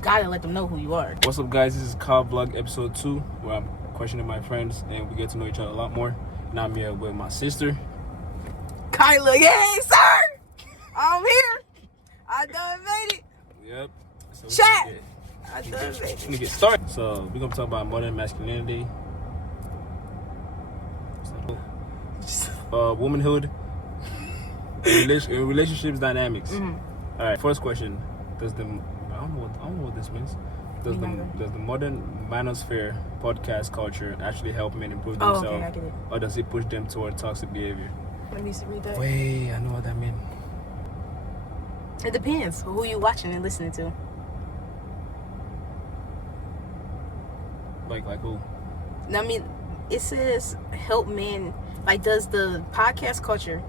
gotta let them know who you are. What's up, guys? This is Kyla Vlog episode 2, where I'm questioning my friends and we get to know each other a lot more. Now I'm here with my sister, Kyla. Yay, sir! I'm here. I done made it. Yep. So Chat. I done made it. We're gonna get started. So we're gonna talk about modern masculinity, womanhood, and relationships dynamics. All right. First question: I don't know what this means. Does the modern manosphere podcast culture actually help men improve themselves, okay, I get it. or does it push them toward toxic behavior? Let me read that. Wait, I know what that means. It depends who you watching and listening to. Like who? I mean, it says help men. Like, does the podcast culture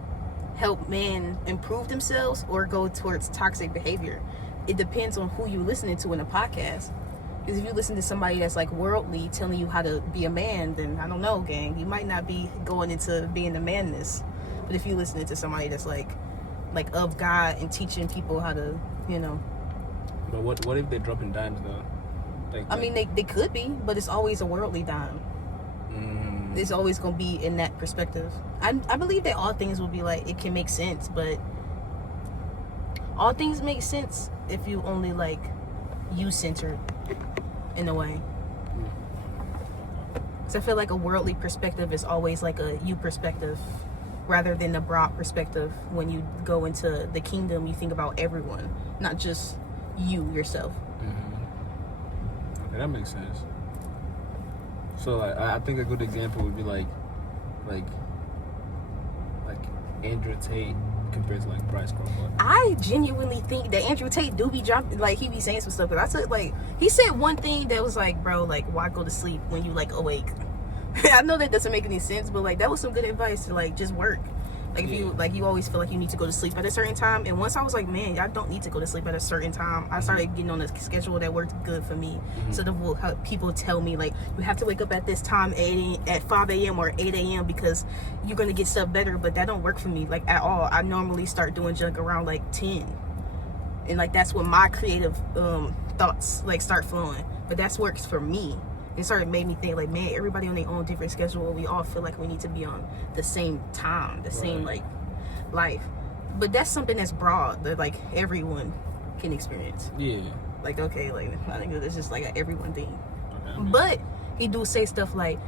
help men improve themselves or go towards toxic behavior? It depends on who you're listening to in a podcast. Because if you listen to somebody that's like worldly, telling you how to be a man, then I don't know, gang. You might not be going into being the manness. But if you listening to somebody that's like of God and teaching people how to, But what if they're dropping dimes though? I mean, they could be, but it's always a worldly dime. It's always going to be in that perspective. I believe that all things will be like, it can make sense, but all things make sense if you only like you-centered in a way. So I feel like a worldly perspective is always like a you perspective rather than a broad perspective. When you go into the kingdom, you think about everyone, not just you yourself. Okay, that makes sense. So I think a good example would be like Andrew Tate compared to like Bryce Crawford. I genuinely think that Andrew Tate do be dropping, like he be saying some stuff, but I took like, he said one thing that was like, bro, like why go to sleep when you like awake? I know that doesn't make any sense, but like that was some good advice to like just work. Like if you always feel like you need to go to sleep at a certain time, and once I was like, man, I don't need to go to sleep at a certain time, I started getting on a schedule that worked good for me. So the people tell me like, you have to wake up at this time at 5 a.m. or 8 a.m. because you're gonna get stuff better, but that don't work for me like at all. I normally start doing junk around like 10, and like that's when my creative thoughts like start flowing, but that's works for me. It started made me think like, man, everybody on their own different schedule. We all feel like we need to be on the same time, the same like life. But that's something that's broad that like everyone can experience. Yeah. Like, okay, like I think that's just like an everyone thing. Okay. But he do say stuff like,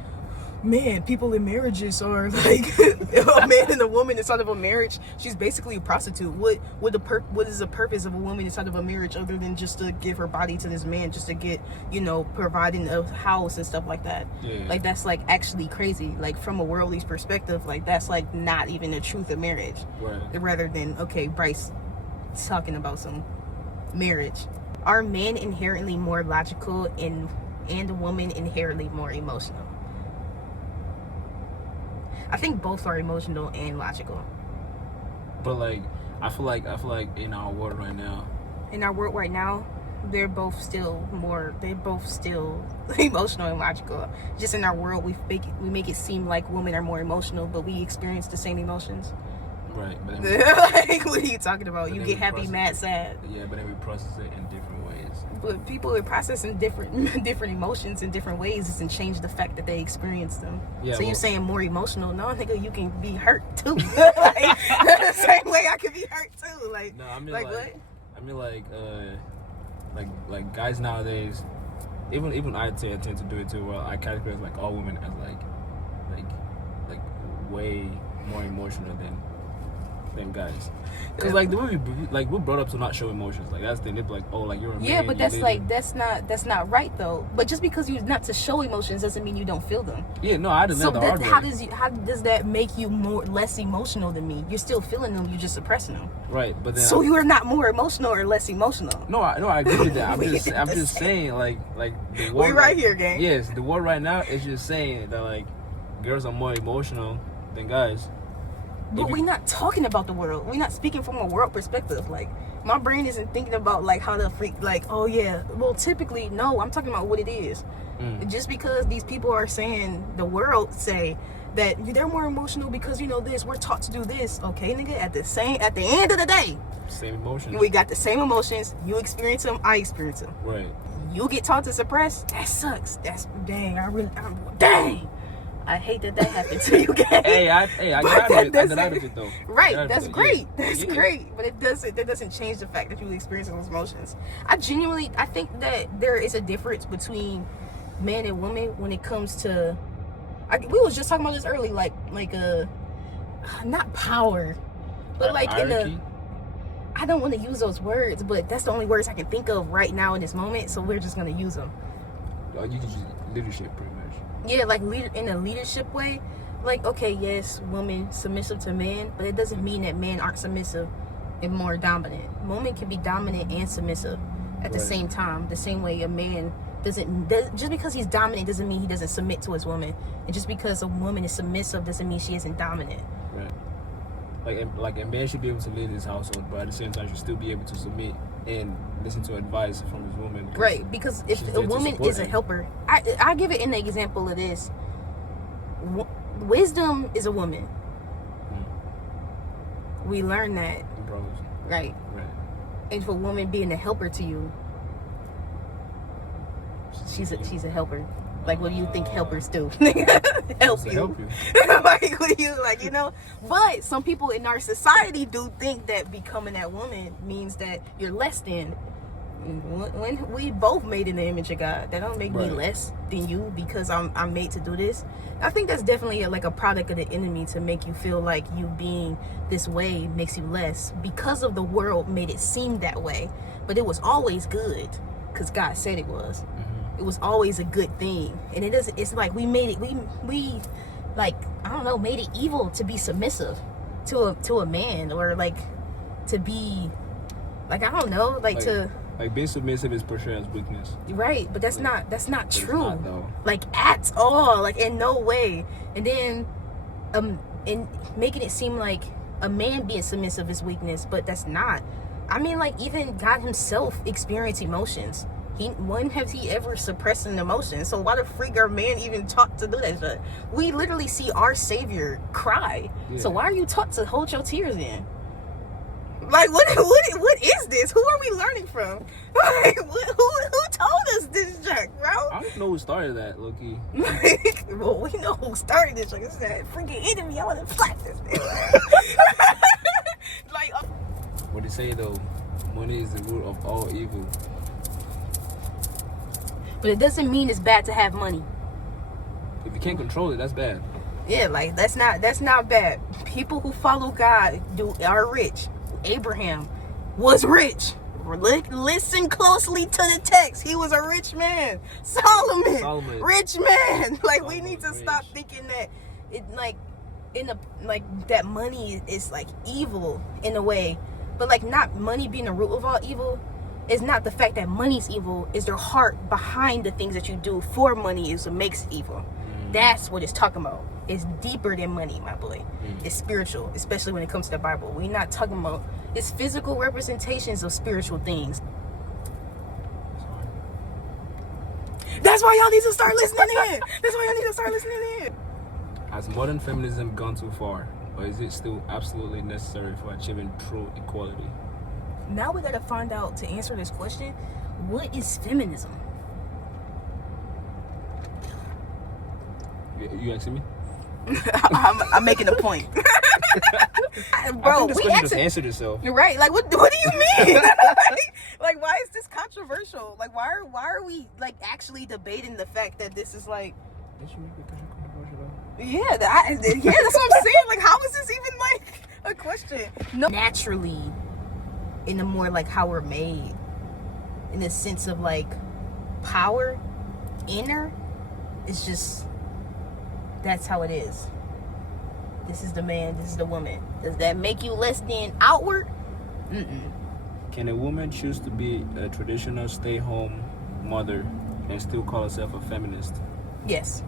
man, people in marriages are like a man and a woman inside of a marriage. She's basically a prostitute. What is the purpose of a woman inside of a marriage other than just to give her body to this man, just to get, providing a house and stuff like that? Yeah. Like that's like actually crazy. Like from a worldly perspective, like that's like not even the truth of marriage. Right. Rather than, okay, Bryce talking about some marriage. Are men inherently more logical and women inherently more emotional? I think both are emotional and logical. But like, I feel like in our world right now, they're both still emotional and logical. Just in our world, we make it seem like women are more emotional, but we experience the same emotions. Right. But then like, what are you talking about? You get happy, mad, sad. Yeah, but then we process it in different ways. But people are processing different emotions in different ways. Doesn't change the fact that they experience them. Yeah, so you're saying more emotional? No, nigga, you can be hurt too. Like, the same way I can be hurt too. Like, no, I mean like what? I mean like guys nowadays. Even I tend to do it too. Well, I categorize like all women as like way more emotional than guys, because like the way we're brought up to not show emotions. Like that's the thing. They're like, oh, like you're a man. Yeah, but that's not right though. But just because you're not to show emotions doesn't mean you don't feel them. Yeah, no, I didn't. So how does that make you less emotional than me? You're still feeling them. You're just suppressing them. Right, but then you are not more emotional or less emotional. No, I agree with that. I'm just saying like the word. We're right here, gang. Yes, the word right now is just saying that like girls are more emotional than guys. But we're not talking about the world. We're not speaking from a world perspective. Like, my brain isn't thinking about, like, how to freak, like, oh, yeah. Well, typically, no. I'm talking about what it is. Just because these people are saying, the world say, that they're more emotional because this. We're taught to do this. Okay, nigga. At the end of the day, same emotions. We got the same emotions. You experience them. I experience them. Right. You get taught to suppress. That sucks. That's dang. Dang. I hate that happened to you guys. I got out of it though. Right, that's great. That's great. But that doesn't change the fact that you experience those emotions. I think that there is a difference between man and woman when it comes to. We was just talking about this early, not power, but like hierarchy? I don't want to use those words, but that's the only words I can think of right now in this moment. So we're just gonna use them. You can use leadership pretty much. Yeah, like in a leadership way. Like, okay, yes, women submissive to men, but it doesn't mean that men aren't submissive and more dominant. Women can be dominant and submissive at the same time. The same way a man just because he's dominant doesn't mean he doesn't submit to his woman. And just because a woman is submissive doesn't mean she isn't dominant. Right. Like a man should be able to lead his household, but at the same time should still be able to submit and listen to advice from his woman. Right, because if a woman is a helper, I give it an example of this. Wisdom is a woman. We learn that. Right. And for a woman being a helper to you, she's a helper. Like, what do you think helpers do? Help you. Like, what do you But some people in our society do think that becoming that woman means that you're less than. When we both made in the image of God, that don't make me less than you because I'm made to do this. I think that's definitely a product of the enemy to make you feel like you being this way makes you less because of the world made it seem that way. But it was always good because God said it was. It was always a good thing, and it's like we made it. We like I don't know, made it evil to be submissive to a man or to be I don't know to. Like being submissive is portrayed as weakness. Right, but that's not true. It's not, at all. In no way. And then and making it seem like a man being submissive is weakness, but that's not. I mean, even God himself experienced emotions. When has he ever suppressed an emotion? So why the freak are men even taught to do that shit? We literally see our Savior cry. Yeah. So why are you taught to hold your tears in? What is this? Who are we learning from? Who told us this junk, bro? I don't know who started that, low-key. Well, we know who started this junk. It's that freaking enemy. I want to slap this thing. What they say, though, money is the root of all evil. But it doesn't mean it's bad to have money. If you can't control it, that's bad. Yeah, that's not bad. People who follow God are rich. Abraham was rich. Listen closely to the text. He was a rich man. Solomon. Rich man. We need to stop thinking that it that money is evil in a way. But not money being the root of all evil. It's not the fact that money's evil. It's their heart behind the things that you do for money is what makes it evil. That's what it's talking about. It's deeper than money, my boy. It's spiritual, especially when it comes to the Bible. We're not talking about it's physical representations of spiritual things. That's why y'all need to start listening in. Has modern feminism gone too far, or is it still absolutely necessary for achieving true equality? Now we gotta find out, to answer this question, what is feminism? You asking me? I'm making a point. Bro, I think this question just answered itself. Right? What do you mean? Why is this controversial? Why are we actually debating the fact that this is Yeah, that's what I'm saying. How is this even a question? No, naturally, in the more how we're made, in the sense of power, inner, it's just that's how it is. This is the man, this is the woman. Does that make you less than outward? Can a woman choose to be a traditional stay-home mother and still call herself a feminist? Yes.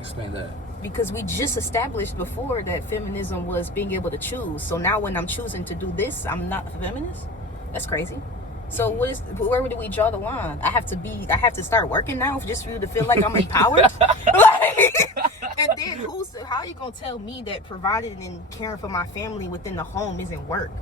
Explain that. Because we just established before that feminism was being able to choose. So now when I'm choosing to do this, I'm not a feminist? That's crazy. So where do we draw the line? I have to start working now just for you to feel like I'm empowered? And But then how are you gonna tell me that providing and caring for my family within the home isn't work?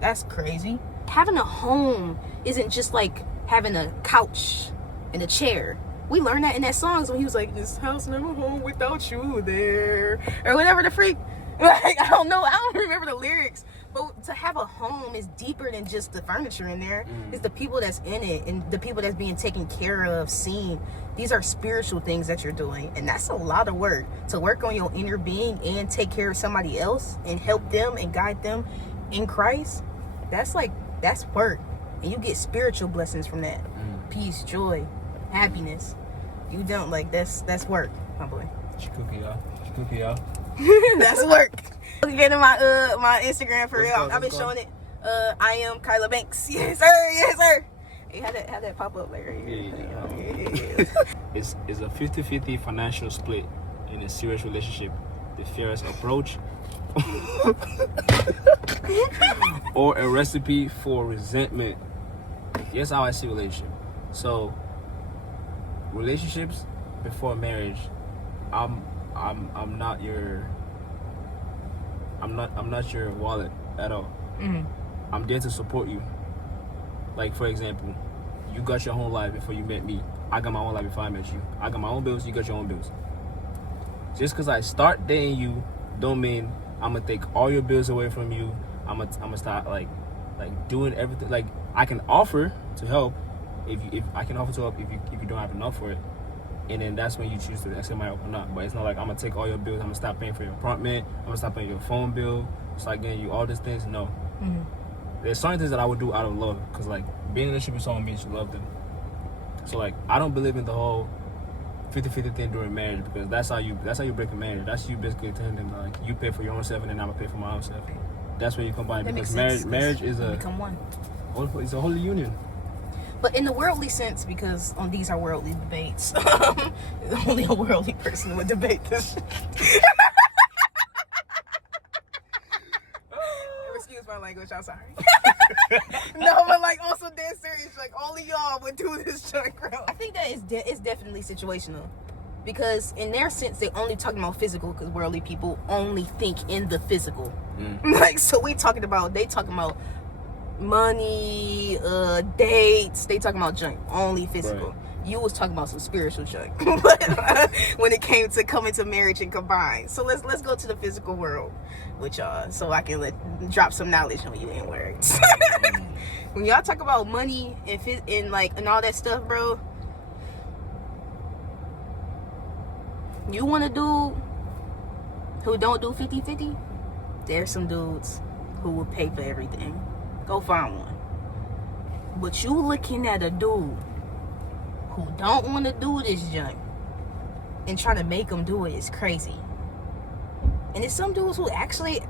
That's crazy. Having a home isn't just like having a couch and a chair. We learned that in that song when he was like, "This house never home without you there," or whatever the freak. Like, I don't know. I don't remember the lyrics. But to have a home is deeper than just the furniture in there. It's the people that's in it and the people that's being taken care of, seen. These are spiritual things that you're doing. And that's a lot of work. To work on your inner being and take care of somebody else and help them and guide them in Christ. That's work. And you get spiritual blessings from that. Peace, joy, happiness. You don't that's work, my boy. Chikuki, y'all. That's work. Get in my Instagram for real. I've been showing it. I am Kyla Banks. Yes sir. Hey, how that pop up like right here? Yeah. It's a 50-50 financial split in a serious relationship the fairest approach, or a recipe for resentment? Here's how I see relationship. So relationships before marriage, I'm not your wallet at all. I'm there to support you. Like, for example, you got your own life before you met me. I got my own life before I met you. I got my own bills, you got your own bills. Just because I start dating you don't mean I'm gonna take all your bills away from you. I'm gonna start like doing everything. Like, I can offer to help if I can offer to help if you don't have enough for it. And then that's when you choose to accept my help or not. But it's not like I'm gonna take all your bills. I'm gonna stop paying for your apartment. I'm gonna stop paying your phone bill. Start getting you all these things. No. There's certain things that I would do out of love, because like being in a relationship with someone means you love them. So like I don't believe in the whole 50-50 thing during marriage, because that's how you break a marriage. That's you basically telling them like you pay for your own self and then I'm gonna pay for my own self. That's where you combine, because marriage is become one. It's a holy union. But in the worldly sense, because these are worldly debates, only a worldly person would debate this. Excuse my language, I'm sorry. No, but like also dead serious, like only y'all would do this junk, bro. I think that it's definitely situational, because in their sense they only talking about physical, because worldly people only think in the physical. Like, so they talking about money, dates, they talking about junk, only physical. Right. You was talking about some spiritual junk. But when it came to coming to marriage and combine. So let's go to the physical world with y'all, so I can drop some knowledge on you in words. When y'all talk about money and all that stuff, bro, you want a dude who don't do 50-50? There's some dudes who will pay for everything. Go find one. But you looking at a dude who don't want to do this junk and trying to make them do it is crazy. And it's some dudes who actually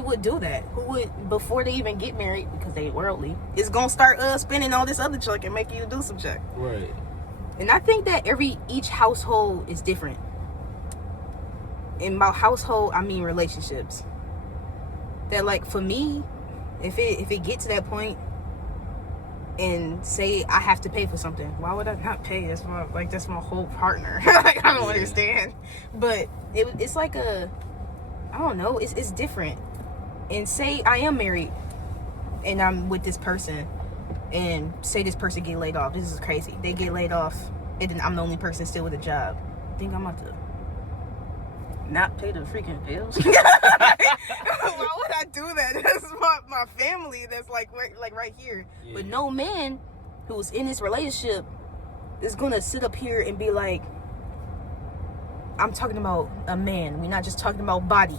would do that, who would, before they even get married, because they worldly, is gonna start spending all this other junk and making you do some junk. Right. And I think that each household is different. And by household, I mean relationships. That, like, for me, if it get to that point and say I have to pay for something, why would I not pay? That's my whole partner. Like, I don't understand. But it's like I don't know, it's different. And say I am married and I'm with this person, and say this person get laid off. This is crazy. They get laid off and then I'm the only person still with a job. I think I'm about to not pay the freaking bills. Why would I do that? That's my family that's like right here. Yeah. But no man who's in this relationship is gonna sit up here and be like, I'm talking about a man. We're not just talking about body.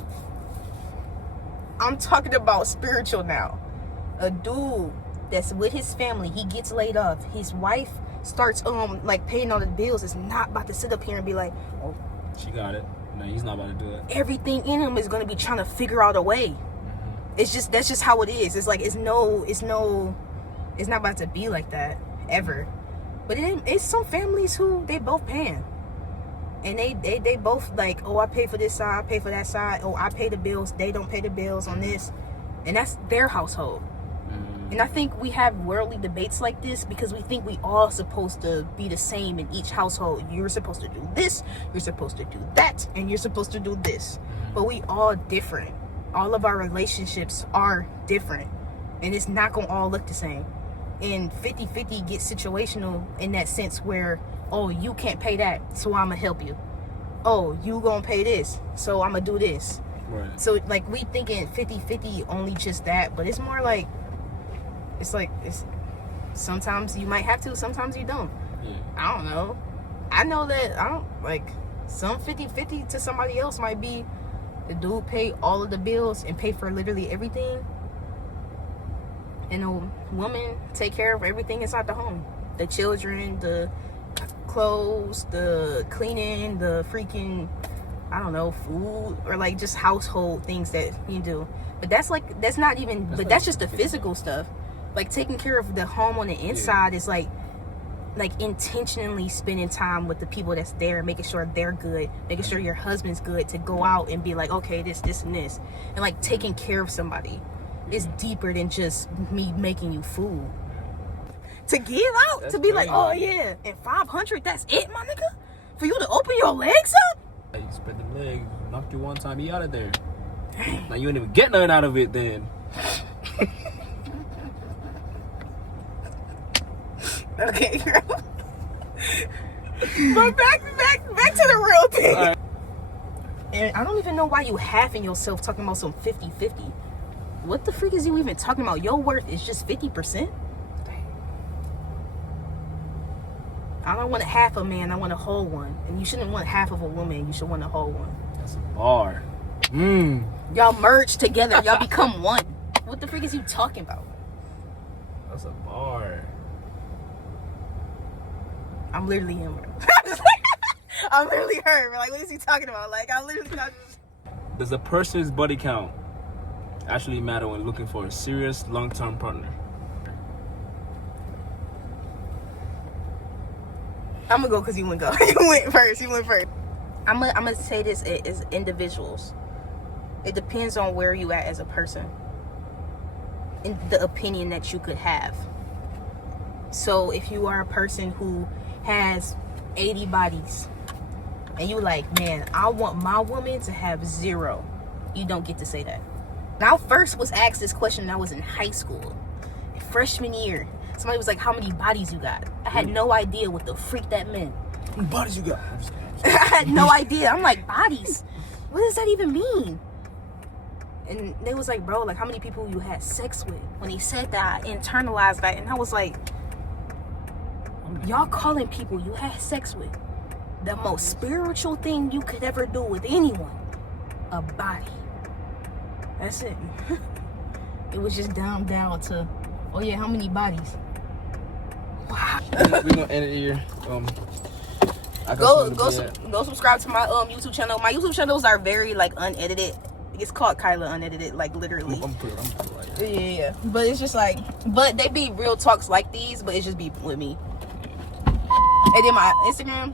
I'm talking about spiritual now. A dude that's with his family, he gets laid off. His wife starts paying all the bills. Is not about to sit up here and be like, oh, she got it. No, he's not about to do it. Everything in him is gonna be trying to figure out a way. That's just how it is. It's like it's not about to be like that ever. But it's some families who they both paying, and they both like, oh, I pay for this side, I pay for that side. Oh, I pay the bills, they don't pay the bills on this, and that's their household. And I think we have worldly debates like this because we think we all supposed to be the same in each household. You're supposed to do this, you're supposed to do that, and you're supposed to do this. But we all different. All of our relationships are different. And it's not going to all look the same. And 50-50 gets situational in that sense where, oh, you can't pay that, so I'm going to help you. Oh, you going to pay this, so I'm going to do this. Right. So, like, we thinking 50-50 only just that, but it's more like, it's sometimes you might have to, sometimes you don't. Yeah. I don't know. I know that, some 50-50 to somebody else might be the dude pay all of the bills and pay for literally everything. And a woman take care of everything inside the home. The children, the clothes, the cleaning, the freaking, I don't know, food, or like just household things that you do. But that's just the physical stuff. Like taking care of the home on the inside is like intentionally spending time with the people that's there, making sure they're good, making sure your husband's good, to go out and be like, okay, this and this. And like taking care of somebody is deeper than just me making you food. To give out, that's to be crazy. Like, oh yeah, and 500, that's it, my nigga? For you to open your legs up? You spread the legs, knocked you one time, you out of there. Now you ain't even get nothing out of it then. Okay, girl. But back to the real thing. Right. And I don't even know why you halving yourself talking about some 50-50. What the freak is you even talking about? Your worth is just 50%? I don't want a half a man, I want a whole one. And you shouldn't want half of a woman, you should want a whole one. That's a bar. Y'all merge together, y'all become one. What the freak is you talking about? That's a bar. I'm literally him. I'm literally her. Like, what is he talking about? Like, I'm literally not just... Does a person's body count actually matter when looking for a serious long-term partner? I'm gonna go because you went go. You went first. I'm gonna say this as individuals. It depends on where you at as a person and the opinion that you could have. So if you are a person who has 80 bodies and you like, man, I want my woman to have 0, you don't get to say that. Now, I first was asked this question when I was in high school, freshman year. Somebody was like, how many bodies you got? I had no idea what the freak that meant. How many bodies you got? I had no idea. I'm like, bodies? What does that even mean? And they was like, bro, like, how many people you had sex with? When he said that, I internalized that. And I was like, y'all calling people you had sex with the most spiritual thing you could ever do with anyone, a body. That's it. It was just down to, oh yeah, how many bodies? Wow. We're gonna end it here. Go subscribe to my YouTube channel. My YouTube channels are very like unedited. It's called Kyla Unedited, like literally. I'm put right here. Yeah. But it's just like, but they be real talks like these, but it's just be with me. And then my Instagram,